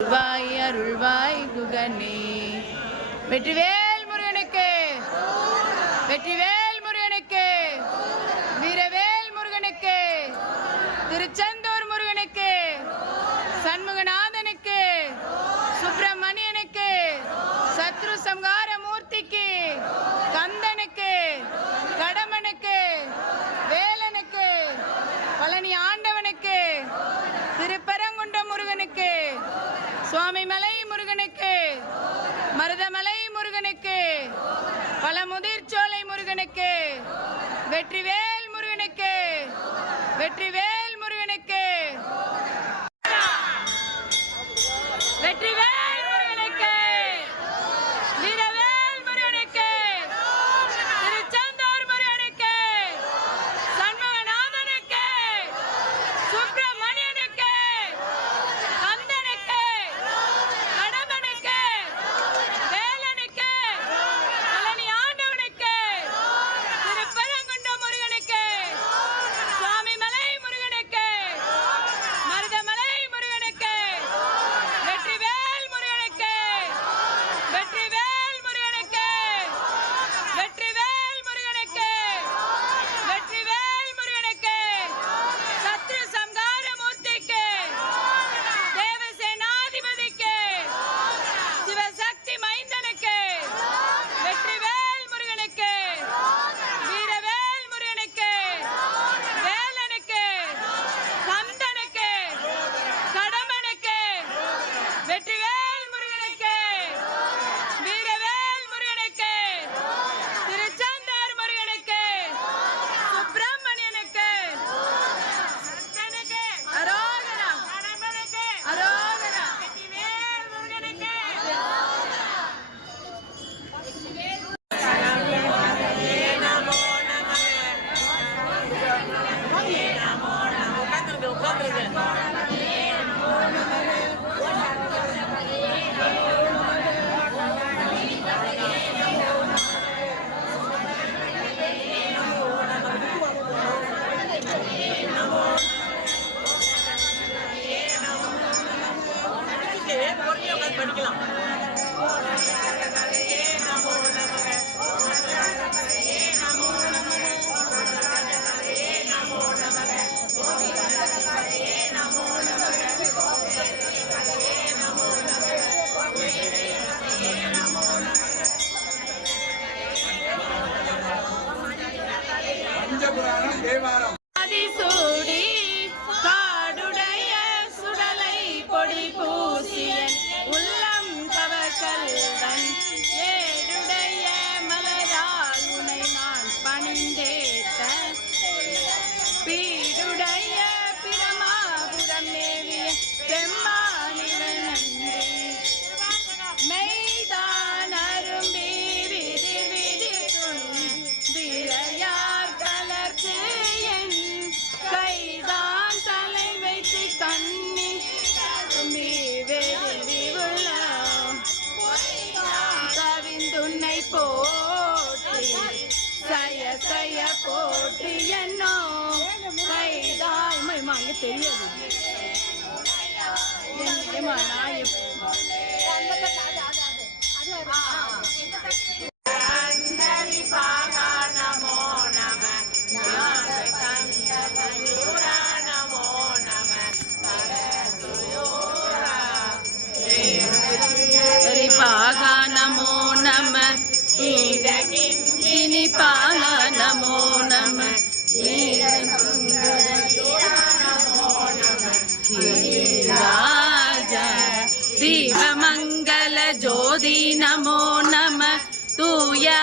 அருள்வாய் அருள்வாய் குகனே. வெற்றிவேல் முருகனுக்கு, வெற்றிவேல் முருகனுக்கு, வீரவேல் முருகனுக்கு, திருச்செந்தூர் முருகனுக்கு, சண்முகநாதனுக்கு, சுப்பிரமணியனுக்கு, சத்ரு சம்ஹார மூர்த்திக்கு, கந்தனுக்கு, கடம்பனுக்கு, வேலனுக்கு, பழனி ஆண்டவனுக்கு, திருப்பரங்குன்றம் முருகனுக்கு, சுவாமிமலை முருகனுக்கு, மருதமலை முருகனுக்கு, பழமுதிர்ச்சோலை முருகனுக்கு, வெற்றிவேல் முருகனுக்கு, வெற்றிவேல் முருகனுக்கு, வெற்றிவேல் முருகனுக்கு, வீரவேல் முருகனுக்கு, திருச்செந்தூர் முருகனுக்கு, சண்முகநாதனுக்கு, சுப்பிரமணியனுக்கு, கந்தனுக்கு, கடம்பனுக்கு, வேலனுக்கு, பழனி ஆண்டவனுக்கு, திருப்பரங்குன்றம் முருகனுக்கு, சுவாமிமலை முருகனுக்கு, மருதமலை முருகனுக்கு, வெற்றிவேல் முருகனுக்கு, வெற்றிவேல் முருகனுக்கு, வெற்றிவேல் முருகனுக்கு, வெற்றிவேல் முருகனுக்கு, சத்ரு சம்ஹார மூர்த்திக்கு, தேவசேனாதிபதிக்கு, சிவசக்தி மைந்தனுக்கு, வெற்றிவேல் முருகனுக்கு, வீரவேல் முருகனுக்கு, வேலனுக்கு, கந்தனுக்கு, கடம்பனுக்கு, வெற்றிவேல் முருகனுக்கு, வீரவேல் முருகனுக்கு, திருச்செந்தூர் முருகனுக்கு, சுப்பிரமணியனுக்கு, அரோகரா, அரோகரா, வெற்றிவேல் முருகனுக்கு. படிக்கலாம். பஞ்சபுராணம் தேவாரம் ஆதிசூடி காடுடைய சுடலை பொடி பூசியன் உள்ளம் கவகல்வன் ஏடுடைய மலரால் உனை நான் பணிந்தேத்த பீடுடைய பிரமாபுரம் மேவிய பெம்மானிவன் நன்றி மெய்தான் அரும்பி விதி விதி துந்திரையார் கலர்க்கு என் கைதான் தலை வைத்து கண்ணி அரும்பி வெதி உள்ளம் கவிந்துன்னை போற்றி சய சய போற்றி என்னோ கைதாய் அங்க தெரியாது என்னமா நான் பாகா நமோ நம இனி பாகா நமோ நம ராஜா தீபமங்கல ஜோதி நமோ நம தூயா